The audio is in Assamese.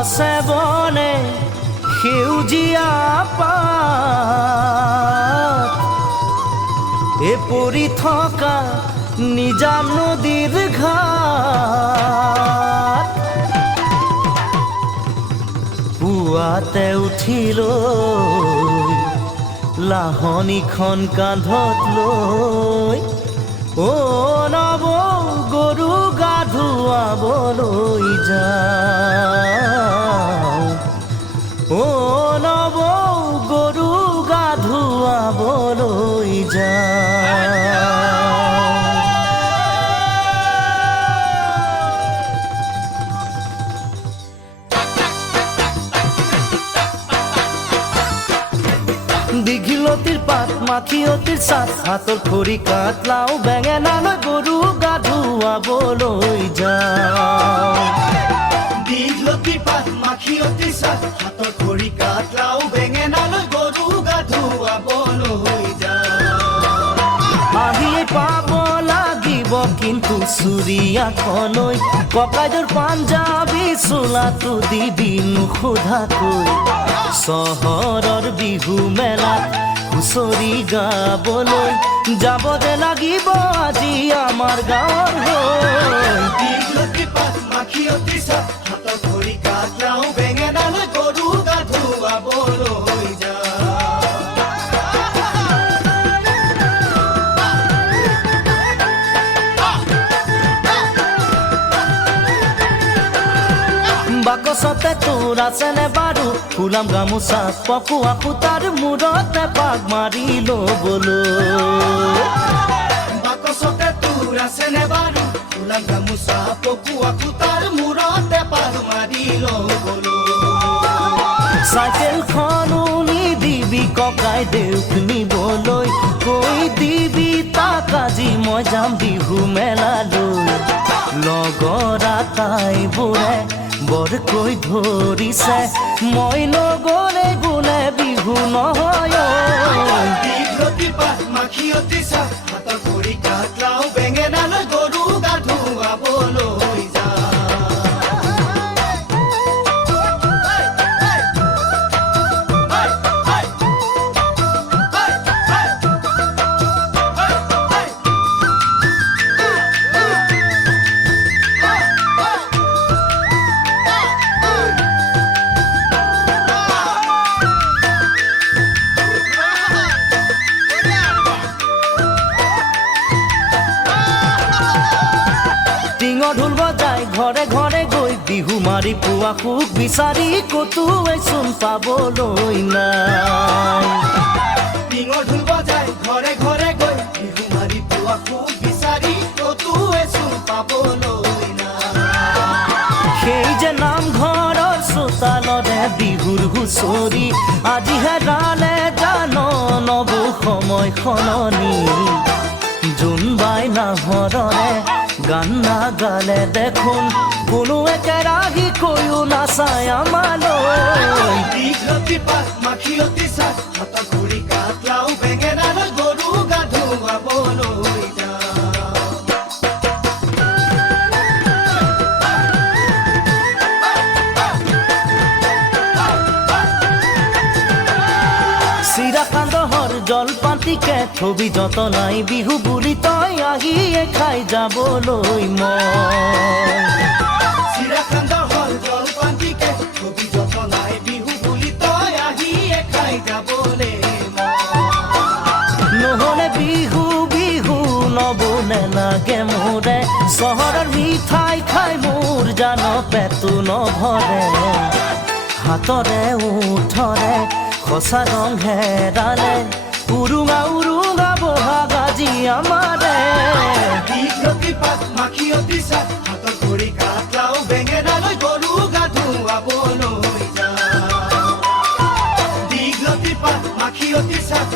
গছে বনে সেউজীয়া পাত পৰি থকা নিজা নদীৰ ঘাট পুৱাতে উঠিলৈ লাহনীখন কান্ধত লৈ নৱ গৰু গা ধুৱাবলৈ যাওঁ নৱ গৰু গা ধুৱাবলৈ যাওঁ দীঘলতিৰ পাত মাখিয়তিৰ চাট হাতৰ খৰি কাট লাও বেঙেনালৈ গৰু গা ধুৱাবলৈ যাওঁ দীঘলতিৰ পাত মাখিয়তিৰ চাট হাতৰ খৰি কাট লাও বেঙেনালৈ গৰু গা ধুৱাবলৈ যাওঁ আহিয়ে পাব লাগিব কিন্তু চুৰিয়াখনৈ ককাইদেউৰ পাঞ্জাবী চোলাটো দিবি নোসোধাকৈ চহৰৰ বিহু মেলাত হুঁচৰি গাবলৈ যাব যে লাগিব আজি আমাৰ গাঁৱৰ হৈ দীঘলতিৰ পাত মাখিয়তিৰ চাট হাতৰ খৰি কাট লাও বেঙেনালৈ গৰু গা ধুৱাবলৈ যাওঁ বাকচতে তোৰ আছেনে বাৰু ফুলাম গামোচা পকোৱা সূতাৰ মূৰতে পাক মাৰি ল'বলৈ বাকচতে তোৰ আছেনে বাৰু ফুলাম গামোচা পকোৱা সূতাৰ মূৰতে পাক মাৰি ল'বলৈ চাইকেলখনো নিদিবি ককাইদেউক নিবলৈ কৈ দিবি তাক আজি মই যাম বিহু মেলালৈ লগৰ আটাইবোৰে বৰকৈ ধৰিছে মই নগ'লে গুণে বিহু নহয় দীঘলতিৰ পাত মাখিয়তিৰ চাট হাতৰ খৰি কাট লাও বেঙেনালৈ গৰু গা ধুৱাবলৈ যাওঁ টিঙৰ ঢোল বজাই ঘৰে ঘৰে গৈ বিহু মাৰি পোৱা সুখ বিচাৰি ক'তোৱে চোন পাবলৈ নাই টিঙৰ ঢোল বজাই ঘৰে ঘৰে গৈ বিহু মাৰি পোৱা সুখ বিচাৰি ক'তোৱে চোন পাবলৈ নাই সেই যে নামঘৰৰ চোতালৰে বিহুৰ হুঁচৰি আজি হেৰালে জান নব সময় সলনি জোনবাই নাহৰৰে গান নাগালে দেখোন কোনো একেৰাহি কৈও নাচায় আমালৈ দীঘলতিৰ পাত মাখিয়তিৰ চাট হাতৰ খৰি কাট লাও বেঙেনালৈ গৰু গা ধুৱাবলৈ যাওঁ চিৰা সান্দহৰ জলপাতিকে থবি যতনাই বিহু বুলি তই আহিয়ে খাই যাবলৈ মই চিৰা সান্দহৰ জলপাতিকে থবি যতনাই বিহু বুলি তই আহিয়ে খাই যাবলৈ নহ'লে বিহু বিহু নবনে লাগে মোৰে চহৰৰ মিঠাই খাই মোৰ জান পেটু নভৰে হাতৰে উঠৰে সঁচা ৰং হেৰালে উৰুঙা উৰুঙা বহাগ আজি আমাৰে দীঘলতিৰ পাত মাখিয়তিৰ চাট হাতৰ খৰি কাট লাও বেঙেনালৈ গৰু গা ধুৱাবলৈ যাওঁ দীঘলতিৰ পাত মাখিয়তিৰ চাট